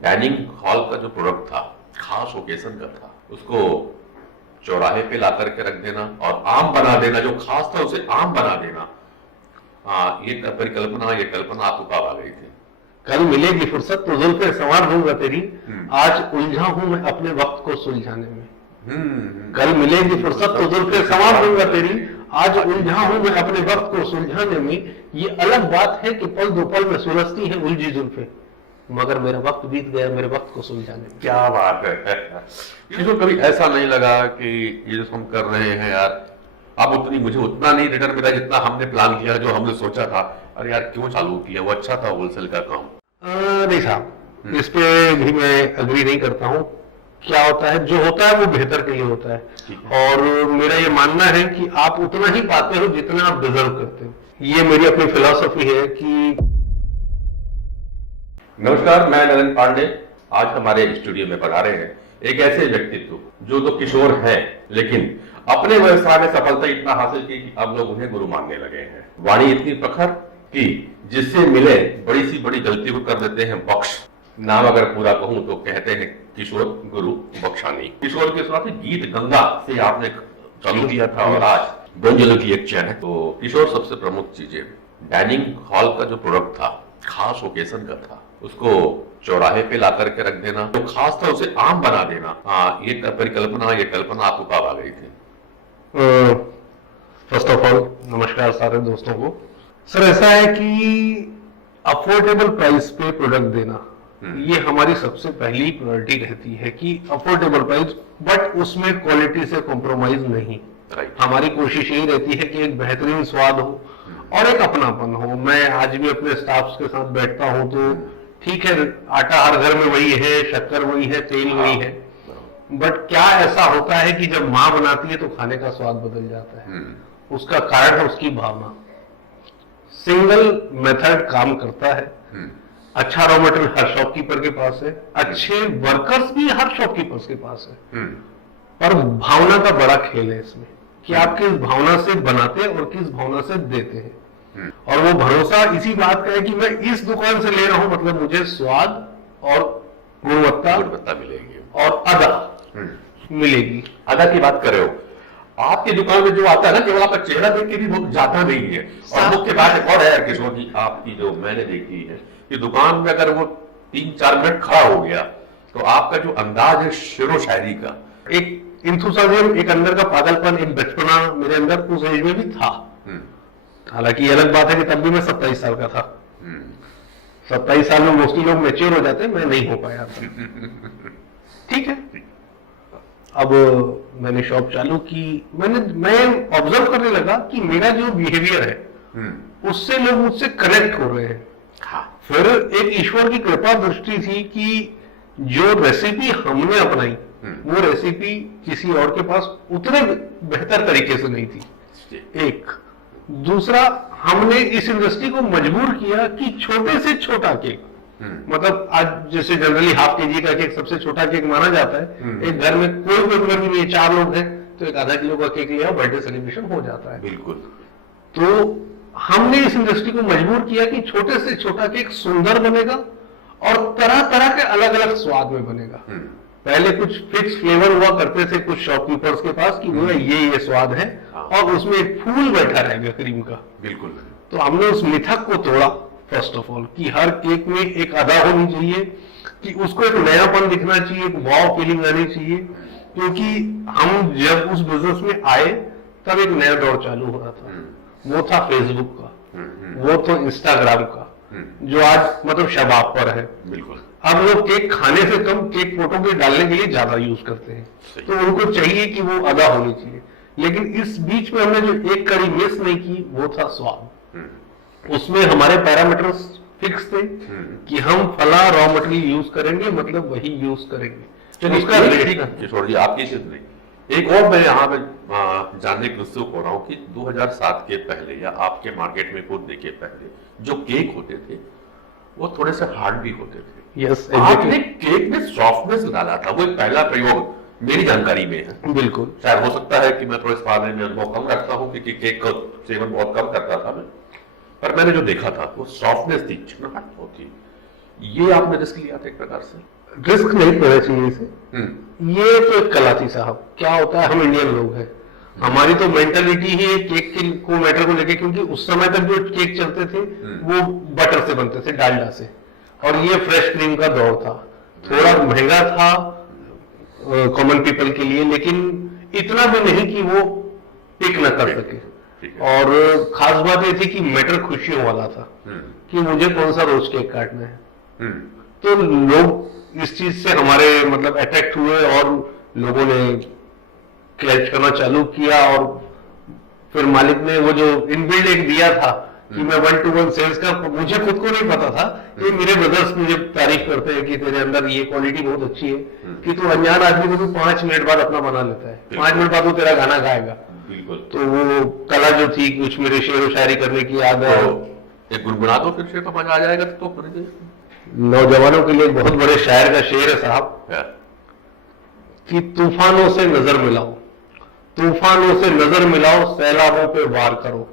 Dining hall का जो product था, खास ओकेजन का था, उसको चौराहे पे ला करके रख देना और आम बना देना, जो खास था उसे आम बना देना। ये परिकल्पना, ये कल्पना आपको कब आ गई थी? कल मिलेगी फुर्सत तो जुल्फे संवार दूंगा तेरी, आज उलझा हूं मैं अपने वक्त को सुलझाने में। कल मिलेगी फुर्सत तो जुल्फे संवार दूंगा तेरी, आज उलझा हूं मैं अपने वक्त को सुलझाने में। ये अलग बात है कि पल दो पल में सुलझती है उलझी जुल्फे, मगर मेरा वक्त बीत गया मेरे वक्त को सुलझाने में। क्या बात है। किशोर, कभी ऐसा नहीं लगा कि ये जो हम कर रहे हैं यार, अब मुझे उतना नहीं रिटर्न मिला जितना हमने प्लान किया, जो हमने सोचा था? अरे यार क्यों चालू किया, वो अच्छा था होलसेल का काम। नहीं साहब, इस पे भी मैं अग्री नहीं करता हूँ। क्या होता है, जो होता है वो बेहतर के लिए होता है और मेरा ये मानना है कि आप उतना ही पाते हो जितना आप डिजर्व करते हो। ये मेरी अपनी फिलॉसफी है कि। नमस्कार, मैं नरेंद्र पांडे। आज हमारे स्टूडियो में पधारे हैं एक ऐसे व्यक्तित्व जो तो किशोर हैं, लेकिन अपने व्यवसाय में सफलता इतना हासिल की कि अब लोग उन्हें गुरु मानने लगे हैं। वाणी इतनी प्रखर कि जिससे मिले बड़ी सी बड़ी गलती को कर देते हैं बख्श। नाम अगर पूरा कहूं तो कहते हैं किशोर गुरु बख्शानी। किशोर के साथ गीत गंगा से आपने चालू किया था और आज बंजलों की एक चैन है। तो किशोर, सबसे प्रमुख चीजें, डाइनिंग हॉल का जो प्रोडक्ट था, खास ओकेजन का था, उसको चौराहे पे ला करके रख देना, जो खास था उसे आम बना देना। ये परिकल्पना, ये कल्पना आपको कब आ गई थी? फर्स्ट ऑफ ऑल नमस्कार सारे दोस्तों को। सर, ऐसा है कि अफोर्डेबल प्राइस पे प्रोडक्ट देना ये हमारी सबसे पहली प्रायोरिटी रहती है कि अफोर्डेबल प्राइस, बट उसमें क्वालिटी से कॉम्प्रोमाइज नहीं। हमारी कोशिश यही रहती है कि एक बेहतरीन स्वाद हो और एक अपनापन हो। मैं आज भी अपने स्टाफ के साथ बैठता हूं तो ठीक है, आटा हर घर में वही है, शक्कर वही है, तेल वही है, बट क्या ऐसा होता है कि जब माँ बनाती है तो खाने का स्वाद बदल जाता है। उसका कारण है उसकी भावना। सिंगल मेथड काम करता है। अच्छा रॉ मटेरियल हर शॉपकीपर के पास है, अच्छे वर्कर्स भी हर शॉपकीपर्स के पास है, और भावना का बड़ा खेल है इसमें कि आप किस भावना से बनाते हैं और किस भावना से देते हैं। और वो भरोसा इसी बात का है कि मैं इस दुकान से ले रहा हूं, मतलब मुझे स्वाद और गुणवत्ता मिलेगी और अदा मिलेगी। अदा की बात कर रहे हो, आपकी दुकान में जो आता है ना, केवल आपका चेहरा देख के भी वो जाता नहीं है। और मुख्य बात एक और है किशोर जी, आपकी जो मैंने देखी है कि दुकान में अगर वो 3-4 मिनट खड़ा हो गया तो आपका जो अंदाज है शेरो शायरी का, एक इंथुसियाज्म, एक अंदर का पागलपन, एक बचपना मेरे अंदर उस एज में भी था। हालांकि ये अलग बात है कि तब भी मैं 27 साल का था। 27 साल में मोस्टली लोग मैच्योर हो जाते हैं, मैं नहीं हो पाया था। ठीक है, अब मैंने शॉप चालू की। मैं ऑब्जर्व करने लगा कि मेरा जो बिहेवियर है उससे लोग मुझसे कनेक्ट हो रहे हैं। फिर एक ईश्वर की कृपा दृष्टि थी कि जो रेसिपी हमने अपनाई वो रेसिपी किसी और के पास उतने बेहतर तरीके से नहीं थी। एक दूसरा, हमने इस इंडस्ट्री को मजबूर किया कि छोटे से छोटा केक, मतलब आज जैसे जनरली हाफ केजी का केक सबसे छोटा केक माना जाता है। एक घर में कोई मेंबर भी नहीं है, 4 लोग हैं, तो एक आधा किलो का केक लिया, बर्थडे सेलिब्रेशन हो जाता है। बिल्कुल। तो हमने इस इंडस्ट्री को मजबूर किया कि छोटे से छोटा केक सुंदर बनेगा और तरह तरह के अलग अलग स्वाद में बनेगा। पहले कुछ फिक्स फ्लेवर हुआ करते थे कुछ शॉपकीपर्स के पास कि बोला ये स्वाद है, और उसमें एक फूल बैठा रहेगा क्रीम का। बिल्कुल। तो हमने उस मिथक को तोड़ा। फर्स्ट ऑफ ऑल कि हर केक में एक अदा होनी चाहिए, कि उसको एक नयापन दिखना चाहिए, एक वाव फीलिंग आनी चाहिए। क्योंकि हम जब उस बिजनेस में आए तब एक नया दौर चालू हो रहा था। वो था फेसबुक का, वो तो इंस्टाग्राम का, जो आज मतलब शबाब पर है। बिल्कुल। अब लोग केक खाने से कम केक फोटो पे डालने के लिए ज्यादा यूज करते हैं, तो उनको चाहिए कि वो अदा होनी चाहिए। लेकिन इस बीच में हमने जो एक कड़ी मिस नहीं की वो था स्वाद। उसमें हमारे पैरामीटर्स फिक्स थे कि हम फला रॉ मटेरियल यूज करेंगे, मतलब वही यूज करेंगे। चलिए उसका किशोर जी, आपकी सिद्ध नहीं। एक और मैं यहाँ पे जानने की उत्सुक हो रहा हूँ कि 2007 के पहले या आपके मार्केट में खुद देखे पहले जो केक होते थे वो थोड़े से हार्ड भी होते थे। यस, आपने केक में सॉफ्टनेस डाला था, वो एक पहला प्रयोग मेरी जानकारी में है। बिल्कुल। शायद हो सकता है कि मैं थोड़े इस बारे में अनुभव कम रखता हूँ क्योंकि केक का सेवन बहुत कम करता था मैं, पर मैंने जो देखा था वो सॉफ्टनेस थी, चिकनाहट होती। ये आपने रिस्क लिया था एक प्रकार से? रिस्क नहीं लेना चाहिए इसे। ये तो एक कला थी साहब। क्या होता है, हम इंडियन लोग हैं, हमारी तो मेंटालिटी ही है केक के को मैटर को लेके, क्योंकि उस समय तक जो केक चलते थे वो बटर से बनते थे, डालडा से, और ये फ्रेश क्रीम का दौर था। थोड़ा महंगा था कॉमन पीपल के लिए, लेकिन इतना भी नहीं कि वो पिक न कर सके। और खास बात ये थी कि मैटर खुशियों वाला था कि मुझे कौन सा रोज केक काटना है। तो लोग इस चीज से हमारे मतलब अट्रैक्ट हुए और लोगों ने क्लच करना चालू किया। और फिर मालिक ने वो जो इनबिल्ड एक दिया था कि मैं 1-to-1 सेल्स का, मुझे खुद को नहीं पता था। ये मेरे ब्रदर्स मुझे तारीफ करते हैं कि तेरे अंदर ये क्वालिटी बहुत अच्छी है कि तू अनजान आदमी को 5 मिनट बाद अपना बना लेता है, 5 मिनट बाद वो तेरा गाना गाएगा। तो वो कला जो थी, कुछ मेरे शेर व शायरी करने की याद है। एक गुनगुना दो फिर से, तो मजा आ जाएगा। तो नौजवानों के लिए एक बहुत बड़े शायर का शेर है साहब कि तूफानों से नजर मिलाओ, तूफानों से नजर मिलाओ, सैलाबों पे वार करो,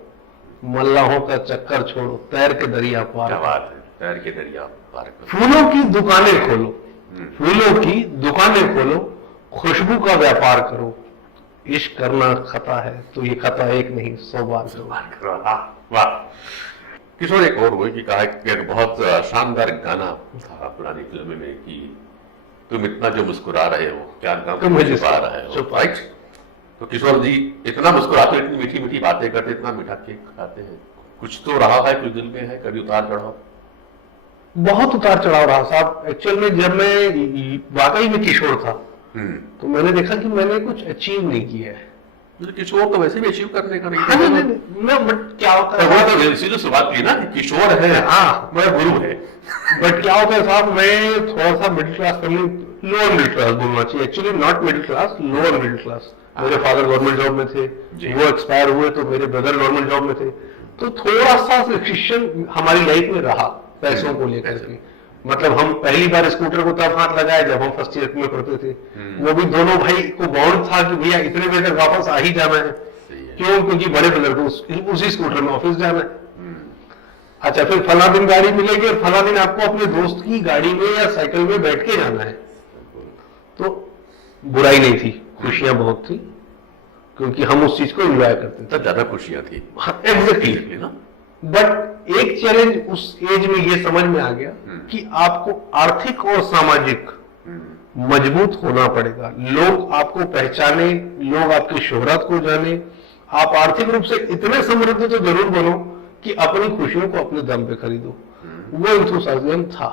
मल्लाहों का चक्कर छोड़ो, तैर के दरिया पार। क्या बात है, तैर के दरिया पार करो। फूलों की दुकानें खोलो, फूलों की दुकानें खोलो, खुशबू का व्यापार करो, इश्क करना खता है तो ये खता एक नहीं 100 बार करो। वाह। किशोर, एक और वही कहा कि एक बहुत शानदार गाना था पुरानी फिल्म में कि तुम इतना जो मुस्कुरा रहे हो, क्या नाम तुम मुझे छुपा रहे हो, राइट? तो किशोर जी इतना मुस्कुराते, इतनी मीठी मीठी बातें करते, इतना मीठा केक खाते हैं, कुछ तो रहा है, कुछ दिल में है, कभी उतार चढ़ाव? बहुत उतार चढ़ाव रहा साहब। एक्चुअल में जब मैं वाकई में किशोर था तो मैंने देखा कि मैंने कुछ अचीव नहीं किया है। किशोर तो वैसे भी अचीव करने का नहीं हाँ, नहीं, बट क्या होता है, वो तो इसी शुरुआत की ना कि किशोर है, हाँ मैं गुरु है। बट क्या होता है साहब, मैं थोड़ा सा middle class family, lower middle class बोलना चाहिए, actually not middle class, lower middle class. मेरे फादर गवर्नमेंट जॉब में थे, वो एक्सपायर हुए, तो मेरे ब्रदर गवर्नमेंट जॉब में थे। तो थोड़ा सा रिस्ट्रिक्शन हमारी लाइफ में रहा पैसों को लेकर के। मतलब हम पहली बार स्कूटर को तब हाथ लगाए जब हम फर्स्ट ईयर में पढ़ते थे। वो भी दोनों भाई को बॉन्ड था कि भैया इतने बजे तक वापस आ ही जाना है। क्यों? क्योंकि बड़े ब्रदर को उसी स्कूटर में ऑफिस जाना है। अच्छा, फिर फला दिन गाड़ी मिलेगी और फला दिन आपको अपने दोस्त की गाड़ी में या साइकिल में बैठ के जाना है। तो बुराई नहीं थी, खुशियां बहुत थी, क्योंकि हम उस चीज को एंजॉय करते थे। ज्यादा खुशियां थी एग्जैक्टली ना। बट एक चैलेंज उस एज में ये समझ में आ गया कि आपको आर्थिक और सामाजिक मजबूत होना पड़ेगा। लोग आपको पहचाने, लोग आपकी शोहरत को जाने, आप आर्थिक रूप से इतने समृद्ध तो जरूर बनो कि अपनी खुशियों को अपने दम पे खरीदो। वो इंथुसियाज्म था,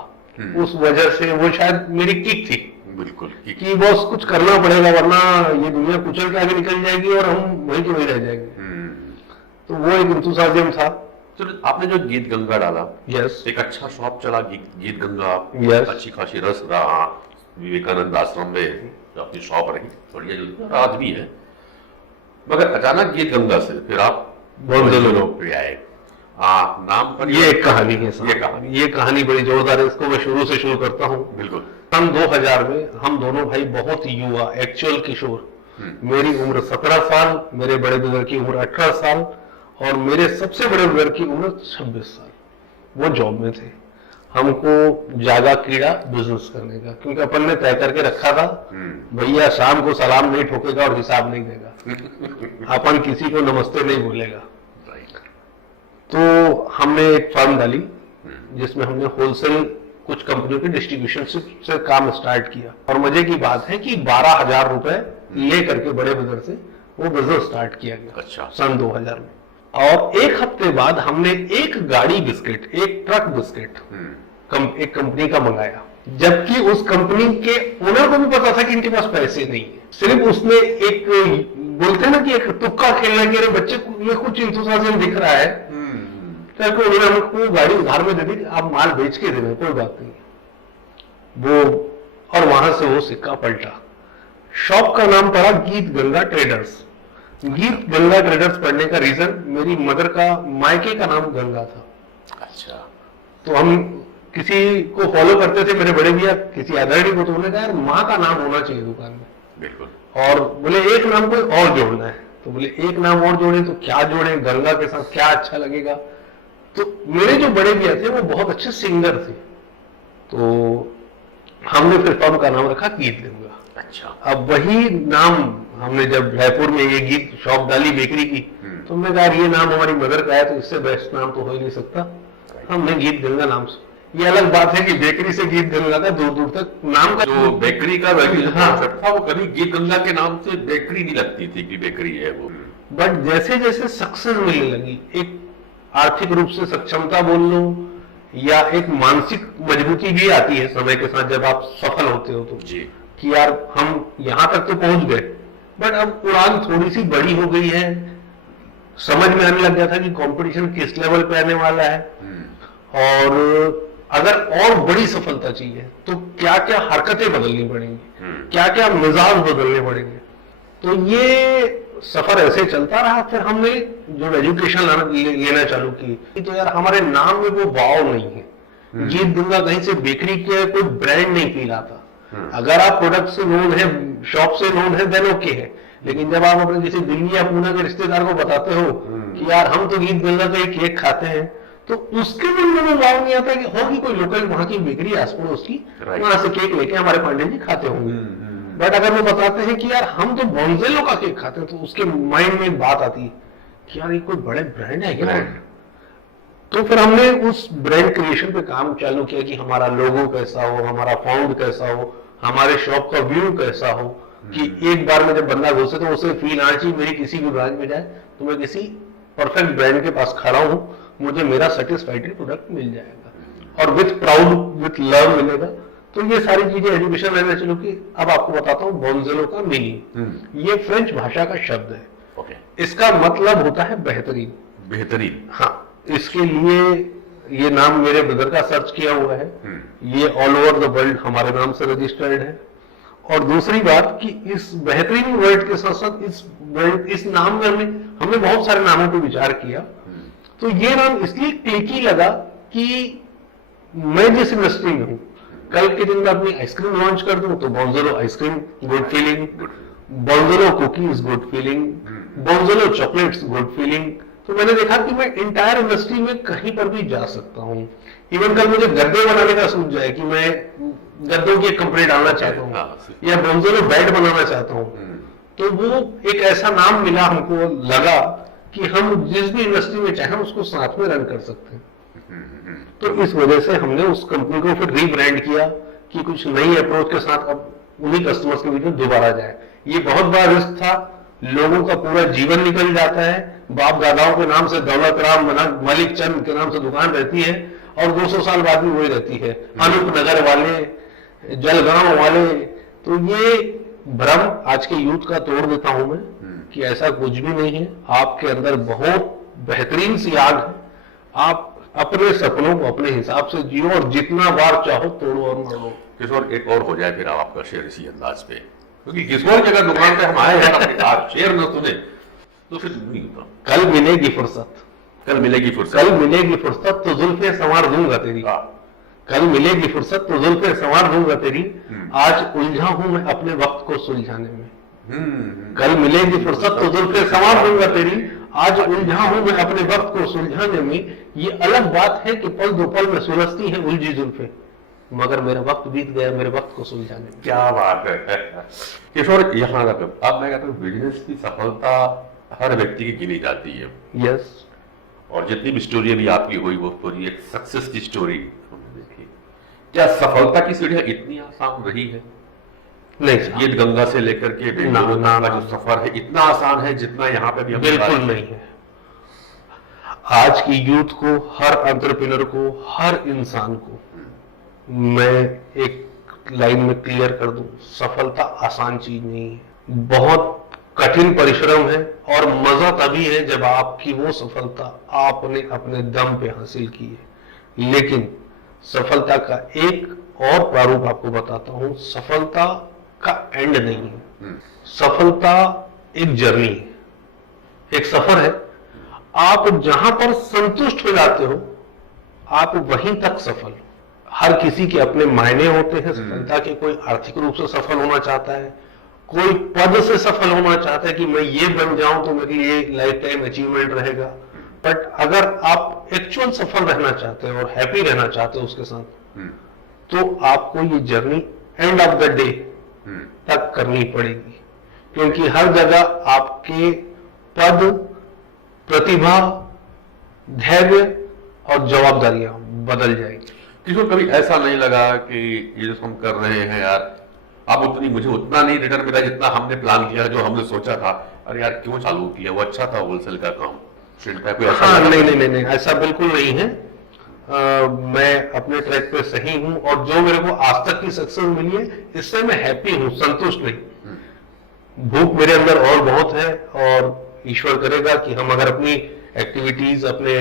उस वजह से वो शायद मेरी किक थी। बिल्कुल कि बस कुछ करना पड़ेगा, वरना ये दुनिया कुचल के आगे निकल जाएगी और हम वहीं के वहीं रह जाएंगे। तो वो एक इंथुसियाज्म था। तो आपने जो गीत गंगा डाला, यस, एक अच्छा शॉप चला गीत गंगा, यस, अच्छी खासी रस रहा, विवेकानंद आश्रम में जो अपनी शॉप रही, बढ़िया जो आज भी है। मगर अचानक गीत गंगा से फिर आप बहुत लोकप्रिय आए। नाम पर ये एक कहानी है साहब। ये कहानी बड़ी जोरदार है, इसको मैं शुरू से शुरू करता हूँ। बिल्कुल। सन 2000 में हम दोनों भाई बहुत युवा, एक्चुअल किशोर, मेरी उम्र 17 साल, मेरे बड़े ब्रदर की उम्र 18 साल और मेरे सबसे बड़े ब्रदर की उम्र 26 साल। वो जॉब में थे। हमको जागा कीड़ा बिजनेस करने का, क्योंकि अपन ने तय करके रखा था भैया शाम को सलाम नहीं ठोकेगा और हिसाब नहीं देगा, अपन किसी को नमस्ते नहीं बोलेगा। तो हमने एक फर्म डाली जिसमें हमने होलसेल कुछ कंपनियों के डिस्ट्रीब्यूशन से काम स्टार्ट किया। और मजे की बात है कि 12,000 रुपए ले करके बड़े ब्रदर से वो बिजनेस स्टार्ट किया गया। अच्छा। सन 2000 में। और एक हफ्ते बाद हमने एक गाड़ी बिस्किट, एक ट्रक बिस्किट एक कंपनी का मंगाया, जबकि उस कंपनी के ओनर को भी पता था कि इनके पास पैसे नहीं है। सिर्फ उसने एक, बोलते ना कि एक तुक्का खेलने के लिए बच्चे में कुछ इंथुसियाज्म दिख रहा है, तो उन्होंने हमको गाड़ी उधार में दे दी, आप माल बेच के देना, कोई बात नहीं वो। और वहां से वो सिक्का पलटा। शॉप का नाम पड़ा गीत गंगा ट्रेडर्स। गीत गंगा ट्रेडर्स पढ़ने का रीजन, मेरी मदर का मायके का नाम गंगा था। अच्छा। तो हम किसी को फॉलो करते थे, मेरे बड़े भैया किसी आदरणीय को, तो उन्होंने कहा यार माँ का नाम होना चाहिए दुकान में। बिल्कुल। और बोले एक नाम कोई और जोड़ना है, तो बोले एक नाम और जोड़े, तो क्या जोड़े, गंगा के साथ क्या अच्छा लगेगा। तो मेरे जो बड़े भैया थे वो बहुत अच्छे सिंगर थे, तो हमने फिर फर्म का नाम रखा गीत गंगा। अच्छा। अब वही नाम हमने जब रायपुर में ये गीत शॉप डाली बेकरी की, तो हमने कहा ये नाम हमारी मदर का है तो इससे बेस्ट नाम तो हो ही नहीं सकता, हमने गीत गंगा नाम से। ये अलग बात है कि बेकरी से गीत गंगा का दूर दूर तक नाम का जो बेकरी का हाँ। कॉन्सेप्ट था वो कभी गीत गंगा के नाम से बेकरी नहीं लगती थी कि बेकरी है वो। बट जैसे जैसे सक्सेस मिलने लगी, एक आर्थिक रूप से सक्षमता बोल लो या एक मानसिक मजबूती भी आती है समय के साथ जब आप सफल होते हो तो, जी। कि यार हम यहां तक तो पहुंच गए, बट अब उड़ान थोड़ी सी बड़ी हो गई है, समझ में आने लग गया था कि कंपटीशन किस लेवल पे आने वाला है, और अगर और बड़ी सफलता चाहिए तो क्या क्या हरकतें बदलनी पड़ेंगी, क्या क्या मिजाज बदलने पड़ेंगे। तो ये सफर ऐसे चलता रहा। फिर हमने जो एजुकेशन लेना चालू की, तो यार हमारे नाम में वो वाव नहीं है। गीत गंगा कहीं से बेकरी के कोई ब्रांड नहीं फील आता। अगर आप प्रोडक्ट से नोन है, शॉप से नोन है, देन ओके है, लेकिन जब आप अपने किसी दिल्ली या पुणे के रिश्तेदार को बताते हो कि यार हम तो गीत गंगा का एक केक खाते हैं, तो उसके मन में वो भाव नहीं आता कि होगी कोई लोकल वहां की बेकरी आस पड़ोस की, वहां से केक लेके हमारे पांडे जी खाते होंगे। बट अगर वो बताते हैं कि यार हम तो बोंजेलो का केक खाते हैं, तो उसके माइंड में एक बात आती है कि यार ये कोई बड़े ब्रांड है क्या। तो फिर हमने उस ब्रांड क्रिएशन पे काम चालू किया कि हमारा लोगो कैसा हो, हमारा फाउंड कैसा हो, हमारे शॉप का व्यू कैसा हो, कि एक बार में जब बंदा घुसे तो उसे फील आना चाहिए मेरी किसी भी ब्रांच में जाए तो मैं किसी परफेक्ट ब्रांड के पास खड़ा हूं, मुझे मेरा सेटिस्फैक्टरी प्रोडक्ट मिल जाएगा और विथ प्राउड विथ लव मिलेगा। तो ये सारी चीजें एजुकेशन लेना चलो कि अब आपको बताता हूँ बोंजेलो का मीनिंग। ये फ्रेंच भाषा का शब्द है। ओके। इसका मतलब होता है बेहतरीन। बेहतरीन। हाँ, इसके लिए ये नाम मेरे ब्रदर का सर्च किया हुआ है, ये ऑल ओवर द वर्ल्ड हमारे नाम से रजिस्टर्ड है। और दूसरी बात कि इस बेहतरीन वर्ड के साथ साथ इस नाम में हमने बहुत सारे नामों पर विचार किया। तो ये नाम इसलिए क्लिकी लगा कि मैं जिस इंडस्ट्री में हूं, कल के दिन में अपनी आइसक्रीम लॉन्च कर दूं तो Bonjelo ice cream good feeling, Bonjelo cookies good feeling, Bonjelo chocolates good feeling. तो मैंने देखा कि मैं इंटायर इंडस्ट्री में कहीं पर भी जा सकता हूं। इवन कल मुझे गद्दे बनाने का सूझ जाए कि मैं गद्दों की एक कंपनी डालना चाहता हूं या बोंजेलो बेड बनाना चाहता हूं, तो वो एक ऐसा नाम मिला, हमको लगा कि हम जिस भी इंडस्ट्री में चाहें उसको साथ में रन कर सकते हैं। तो इस वजह से हमने उस कंपनी को फिर रीब्रांड किया कि कुछ नई अप्रोच के साथ अब उन्हीं कस्टमर्स के बीच में दोबारा जाए। ये बहुत बड़ा रिस्क था, लोगों का पूरा जीवन निकल जाता है, बाप दादाओं के नाम से दौलत राम मलिक चंद के नाम से दुकान रहती है और 200 साल बाद भी वही रहती है, अनूप नगर वाले, जलगांव वाले। तो ये भ्रम आज के यूथ का तोड़ देता हूं मैं कि ऐसा कुछ भी नहीं है। आपके अंदर बहुत बेहतरीन सी आग है, आप अपने सपनों को अपने हिसाब से जियो और जितना बार चाहो तोड़ो और मारो। किशोर एक और हो जाए फिर आप आपका शेयर इसी अंदाज पे, क्योंकि किशोर की अगर दुकान पे हम आए हैं अपने आप शेयर न सुने तो फिर नहीं होता। कल मिलेगी फुर्सत, कल मिलेगी फुर्सत, कल मिलेगी फुर्सत तो जुल्फे संवार दूंगा तेरी, कल मिलेगी फुर्सत तो जुल्फे संवार दूंगा तेरी, आज उलझा हूं मैं अपने वक्त को सुलझाने में। कल मिलेगी फुर्सत तो जुल्फे संवार दूंगा तेरी, आज उलझा हूं मैं अपने वक्त को सुलझाने में। ये अलग बात है कि पल दो पल में सुलझती है उलझी जुल्फे, मगर मेरा वक्त बीत गया मेरे वक्त को सुलझाने में। क्या बात है किशोर। यहाँ तक अब मैं कहता हूँ बिजनेस की सफलता हर व्यक्ति की गिनी जाती है। यस। और जितनी भी स्टोरी अभी आपकी हुई वो पूरी एक सक्सेस की स्टोरी हमने देखी। क्या सफलता की सीढ़ियां इतनी आसान रही है? नहीं, गीत गंगा से लेकर के बेंगलुरु तक का जो सफर है इतना आसान है जितना यहाँ पे भी बिल्कुल नहीं है। आज की यूथ को, हर एंटरप्रेन्योर को, हर इंसान को मैं एक लाइन में क्लियर कर दूं, सफलता आसान चीज नहीं है, बहुत कठिन परिश्रम है और मजा तभी है जब आपकी वो सफलता आपने अपने दम पे हासिल की है। लेकिन सफलता का एक और प्रारूप आपको बताता हूं, सफलता का एंड नहीं है, सफलता एक जर्नी है, एक सफर है। आप जहां पर संतुष्ट हो जाते हो आप वहीं तक सफल हो। हर किसी के अपने मायने होते हैं सफलता के। कोई आर्थिक रूप से सफल होना चाहता है, कोई पद से सफल होना चाहता है कि मैं ये बन जाऊं तो मेरे लिए लाइफ टाइम अचीवमेंट रहेगा। बट अगर आप एक्चुअल सफल रहना चाहते हो और हैप्पी रहना चाहते हो उसके साथ, तो आपको ये journey end of the day तक करनी पड़ेगी, क्योंकि हर जगह आपके पद, प्रतिभा, धैर्य और जवाबदारियां बदल जाएगी। किशोर, कभी ऐसा नहीं लगा कि ये जो हम कर रहे हैं यार, अब मुझे उतना नहीं रिटर्न मिला जितना हमने प्लान किया, जो हमने सोचा था, अरे यार क्यों चालू किया, वो अच्छा था होलसेल का काम, कोई ऐसा हाँ, नहीं, ऐसा बिल्कुल नहीं है। मैं अपने ट्रैक पे सही हूं, और जो मेरे को आज तक की सक्सेस मिली है इससे मैं हैप्पी हूं, संतुष्ट नहीं। भूख मेरे अंदर और बहुत है, और ईश्वर करेगा कि हम अगर अपनी एक्टिविटीज, अपने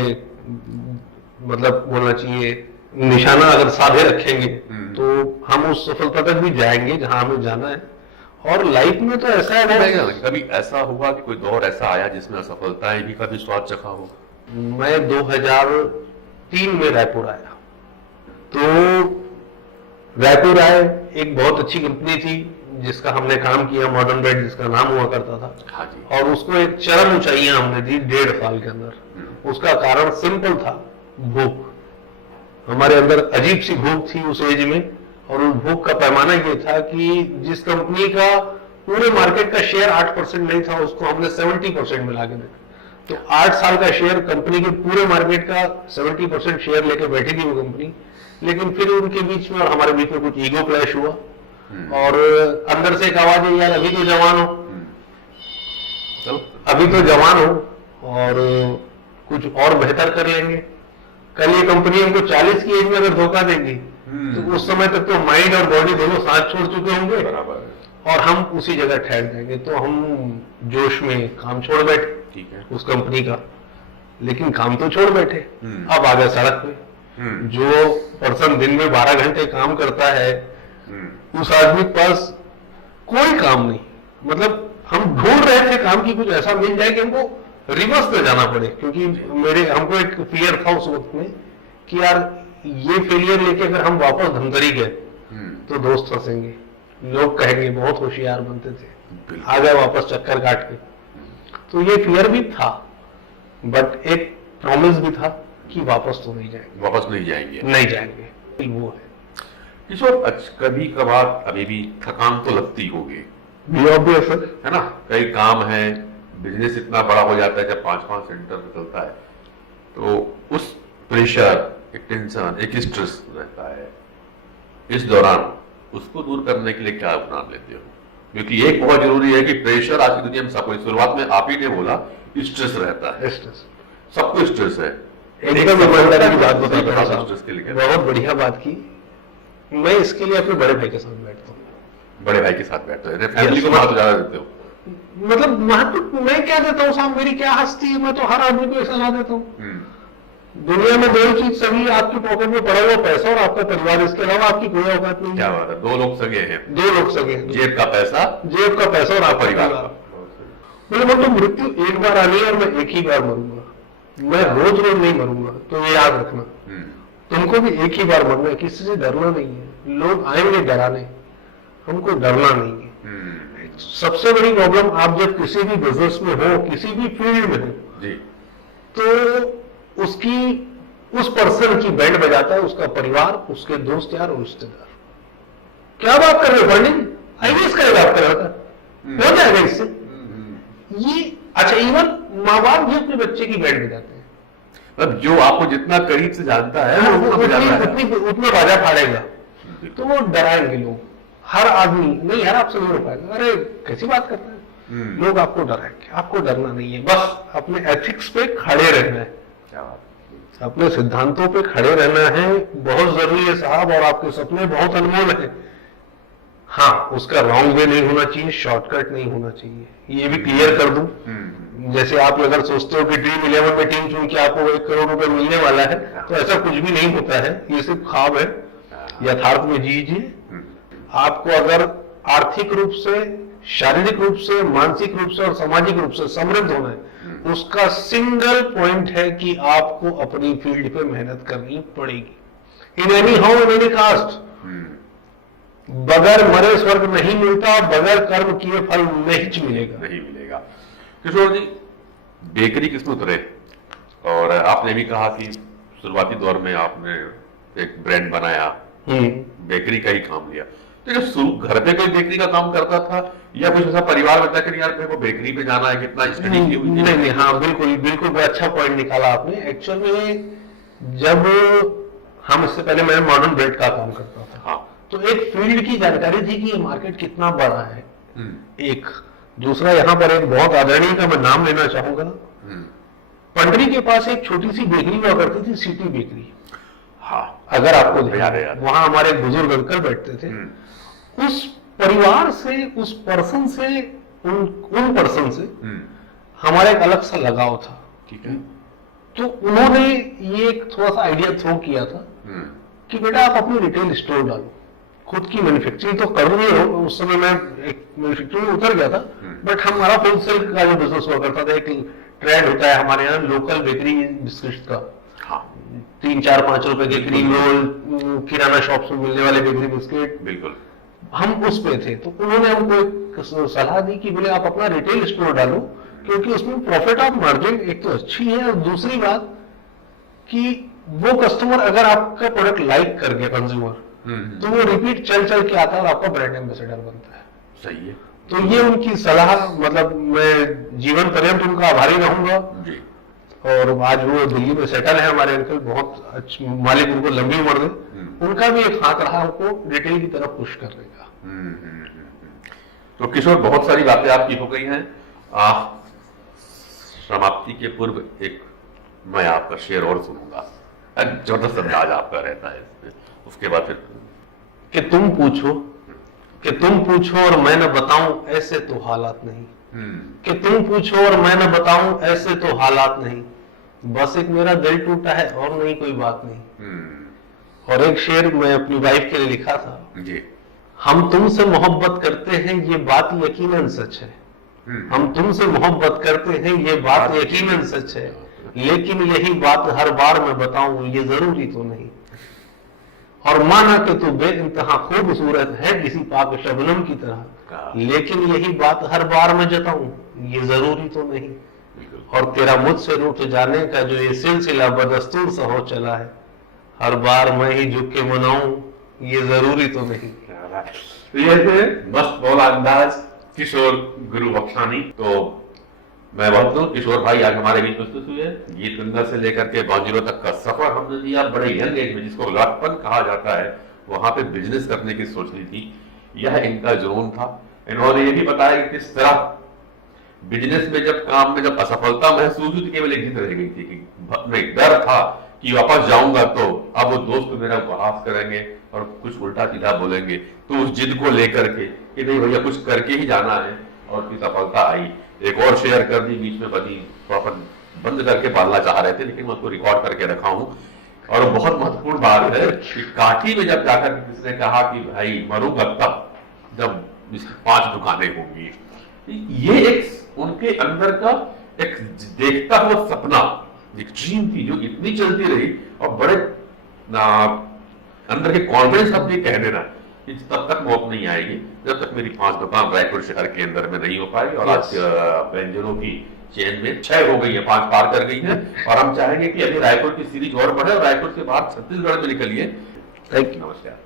मतलब बोलना चाहिए निशाना अगर साधे रखेंगे तो हम उस सफलता तक भी जाएंगे जहां हमें जाना है। और लाइफ में तो ऐसा है, कभी ऐसा हुआ कि कोई दौर ऐसा आया जिसमें असफलताएं भी कभी स्वाद चखा हो? मैं 2003 में रायपुर आया, तो रायपुर आए, एक बहुत अच्छी कंपनी थी जिसका हमने काम किया, मॉडर्न बेड जिसका नाम हुआ करता था। हाँ जी। और उसको एक चरम ऊंचाइयां हमने दी 1.5 साल के अंदर। उसका कारण सिंपल था, भूख। हमारे अंदर अजीब सी भूख थी उस एज में, और उस भूख का पैमाना ये था कि जिस कंपनी का पूरे मार्केट का शेयर 8% नहीं था, उसको हमने 70% मिला के देखा। तो 8 साल का शेयर, कंपनी के पूरे मार्केट का 70% शेयर लेके बैठी थी वो कंपनी। लेकिन फिर उनके बीच में और हमारे बीच में कुछ ईगो क्लैश हुआ, और अंदर से एक आवाज है, यार अभी तो जवान हो, चलो अभी तो जवान हो, और कुछ और बेहतर कर लेंगे। कल ये कंपनी हमको 40 की एज में अगर धोखा देगी तो उस समय तक तो माइंड और बॉडी दोनों साथ छोड़ चुके होंगे, बराबर, और हम उसी जगह ठहर जाएंगे। तो हम जोश में काम छोड़ बैठे, ठीक है, उस कंपनी का। लेकिन काम तो छोड़ बैठे, अब आ गए सड़क पे। जो पर्सन दिन में 12 घंटे काम करता है, उस आदमी के पास कोई काम नहीं। मतलब हम ढूंढ रहे थे काम की, कुछ ऐसा मिल जाए कि हमको रिवर्स में जाना पड़े, क्योंकि हमको एक फियर था उस वक्त में कि यार ये फेलियर लेके अगर हम वापस धमतरी गए तो दोस्त हंसेंगे, लोग कहेंगे बहुत होशियार बनते थे, आ गए वापस चक्कर काट के। तो ये फियर भी था, बट एक प्रॉमिस भी था कि वापस तो नहीं जाएंगे, वापस नहीं जाएंगे, नहीं जाएंगे। वो है किशोर, कभी कभार अभी भी थकान तो लगती होगी, ऑब्वियस है ना? कई काम है, बिजनेस इतना बड़ा हो जाता है जब 5-5 सेंटर निकलता है, तो उस प्रेशर, एक टेंशन, एक स्ट्रेस रहता है। इस दौरान उसको दूर करने के लिए क्या अपना लेते हो? क्योंकि एक बहुत जरूरी है कि प्रेशर आज की दुनिया में सबको, शुरुआत में आप ही ने बोला स्ट्रेस रहता है, सबको स्ट्रेस है। एकदम ईमानदारी की बात बता रहा हूं, स्ट्रेस के लिए बहुत बढ़िया बात की। मैं इसके लिए अपने बड़े भाई के साथ बैठता हूँ। बड़े भाई के साथ बैठते हो, फैमिली को महत्व ज्यादा देते हो? मतलब महत्व मैं क्या देता हूँ साहब, मेरी क्या हस्ती है, मैं तो हर आदमी को एक सलाह देता हूँ। दुनिया में 2 चीज सभी, आपकी पॉकेट में पड़ा हुआ पैसा और आपका परिवार, इसके अलावा आपकी कोई औकात नहीं। क्या बात है, 2 लोग सगे हैं, 2 लोग सगे, जेब का पैसा और आपका परिवार। मतलब मृत्यु एक बार आनी है और मैं एक ही बार मरूंगा, मैं रोज रोज नहीं मरूंगा। तो ये याद रखना, तुमको भी एक ही बार मरना है, किसी से डरना नहीं है। लोग आएंगे डराने, हमको डरना नहीं है। सबसे बड़ी प्रॉब्लम, आप जब किसी भी बिजनेस में हो, किसी भी फील्ड में हो जी, तो उस पर्सन की बैंड बजाता है उसका परिवार, उसके दोस्त यार और रिश्तेदार। क्या बात कर रहे हो, फंडिंग आईएएस का बात कर रहा था, हो जाएगा इससे ये। अच्छा, इवन माँ बाप भी अपने बच्चे की बैंड बजाते हैं। मतलब जो आपको जितना करीब से जानता है उतना बाजा फाड़ेगा, तो वो डराएंगे लोग। हर आदमी नहीं, यार आपसे नहीं हो पाएगा, अरे कैसी बात कर रहे हैं, लोग आपको डराएंगे। आपको डरना नहीं है, बस अपने एथिक्स पे खड़े रहना है, अपने सिद्धांतों पे खड़े रहना है, बहुत जरूरी है साहब। और आपके सपने बहुत अनमोल है। हाँ, उसका रॉन्ग वे नहीं होना चाहिए, शॉर्टकट नहीं होना चाहिए, ये भी क्लियर कर दूं। जैसे आप अगर सोचते हो कि ड्रीम 11 में टीम चुन के आपको 1 करोड़ रुपए मिलने वाला है, तो ऐसा कुछ भी नहीं होता है, ये सिर्फ ख्वाब है। यथार्थ में जीजिए। आपको अगर आर्थिक रूप से, शारीरिक रूप से, मानसिक रूप से और सामाजिक रूप से समृद्ध होना है, उसका सिंगल पॉइंट है कि आपको अपनी फील्ड पे मेहनत करनी पड़ेगी। In any how, in any caste. बगैर मरे स्वर्ग नहीं मिलता, बगैर कर्म किए फल नहीं मिलेगा। किशोर जी, बेकरी किसमें उतरे? और आपने भी कहा कि शुरुआती दौर में आपने एक ब्रांड बनाया, बेकरी का ही काम लिया। तो जब शुरू घर पे कोई बेकरी का काम करता था या कुछ ऐसा परिवार में था कि यार मेरे को बेकरी पे जाना है, कितना स्टडी की हुई थी? नहीं, हाँ, बिल्कुल बिल्कुल बहुत अच्छा पॉइंट निकाला आपने। एक्चुअल में जब हम इससे पहले मैं मॉडर्न ब्रेड का काम करता था, हाँ। तो एक फील्ड की जानकारी थी कि ये मार्केट कितना बड़ा है। एक दूसरा यहाँ पर एक बहुत आदरणीय का मैं नाम लेना चाहूंगा, पंडरी के पास एक छोटी सी बेकरी हुआ करती थी, सिटी बेकरी। हाँ, अगर आपको याद है। वहां हमारे एक बुजुर्ग अंकल बैठते थे। उस परिवार से, उस पर्सन से, उन पर्सन से हमारा एक अलग सा लगाव था। ठीक है। तो उन्होंने ये एक थोड़ा सा आइडिया थ्रो किया था कि बेटा आप अपनी रिटेल स्टोर डालो, खुद की मैन्युफैक्चरिंग तो कर रही हो। उस समय मैं एक मैन्युफैक्चरिंग में उतर गया था, बट हमारा होलसेल का जो बिजनेस हुआ करता था, एक ट्रेंड होता है हमारे यहाँ लोकल बेकरी बिस्किट का। हाँ, 3-4-5 रुपए के क्रीम रोल, किराना शॉप में मिलने वाले बेकरी बिस्किट, बिल्कुल हम उस पे थे। तो उन्होंने हमको एक सलाह दी कि बोले आप अपना रिटेल स्टोर डालो, क्योंकि उसमें प्रॉफिट ऑफ मार्जिन एक तो अच्छी है, और दूसरी बात कि वो कस्टमर अगर आपका प्रोडक्ट लाइक कर गया कंज्यूमर, तो वो रिपीट चल चल के आता है और आपका ब्रांड एम्बेसडर बनता है। सही है। तो ये उनकी सलाह, मतलब मैं जीवन पर्यंत उनका आभारी रहूंगा जी। और आज वो दिल्ली में सेटल है हमारे अंकल, बहुत अच्छे मालिक, उनको लंबी उम्र दे। उनका भी एक हाथ रहा उनको रिटेल की तरफ पुश करने का। तो किशोर, बहुत सारी बातें आपकी हो गई हैं। समाप्ति के पूर्व एक मैं आपका शेर और सुनूंगा, जबरदस्त अंदाज आपका रहता है इसमें। उसके बाद फिर कि तुम पूछो और मैं न बताऊं, ऐसे तो हालात नहीं। कि तुम पूछो और मैं न बताऊं, ऐसे तो हालात नहीं। बस एक मेरा दिल टूटा है और नहीं कोई बात नहीं। और एक शेर मैं अपनी वाइफ के लिए लिखा था जी। हम तुमसे मोहब्बत करते हैं, ये बात यकीनन सच है। हम तुमसे मोहब्बत करते हैं, ये बात यकीनन सच है। लेकिन यही बात हर बार मैं बताऊं, ये जरूरी तो नहीं। और माना कि तू बेइंतहा खूबसूरत है किसी पाक शबनम की तरह, लेकिन यही बात हर बार मैं जताऊं, ये जरूरी तो नहीं। और तेरा मुझसे रूठ जाने का जो ये सिलसिला बदस्तूर सा हो चला है, हर बार मैं ही झुक के मनाऊं, ये जरूरी तो नहीं। तो ये थे मस्त बोला अंदाज किशोर गुरु बख्शानी। तो मैं बहुत हूँ किशोर भाई आज हमारे बीच प्रस्तुत हुए। गीत गंगा से लेकर के बांजीरो तक का सफर हमने दिया। बड़े यंग एज में, जिसको लड़कपन कहा जाता है, वहां पे बिजनेस करने की सोच ली थी। यह इनका जुनून था। इन्होंने ये भी बताया कि किस तरह बिजनेस में जब काम में जब असफलता महसूस हुई, केवल एक जिद रह गई थी कि नहीं, डर था कि वापस जाऊंगा तो अब वो दोस्त मेरा उपहास करेंगे और कुछ उल्टा सीधा बोलेंगे। तो उस जिद को लेकर के कि नहीं भैया कुछ करके ही जाना है, और फिर सफलता आई। एक और शेयर कर दी बीच में, बनी बंद करके पालना चाह रहे थे, लेकिन मैं उसको रिकॉर्ड करके रखा हूं। और बहुत महत्वपूर्ण बात है कि काठी में जब जाकर किसी ने कहा कि भाई मरूंगा तब जब इसकी 5 दुकानें होंगी, ये एक उनके अंदर का एक देखता हुआ सपना, एक ड्रीम थी जो इतनी चलती रही। और बड़े अंदर के कॉन्फिडेंस अपनी कह देना कि तब तक मौत नहीं आएगी जब तक मेरी 5 दुकान रायपुर शहर के अंदर में नहीं हो पाई। और आज व्यंजनों की चेन में 6 हो गई है, 5 पार कर गई है। और हम चाहेंगे कि अभी रायपुर की सीरीज और बढ़े और रायपुर से बाहर छत्तीसगढ़ में निकलिए। थैंक यू, नमस्कार।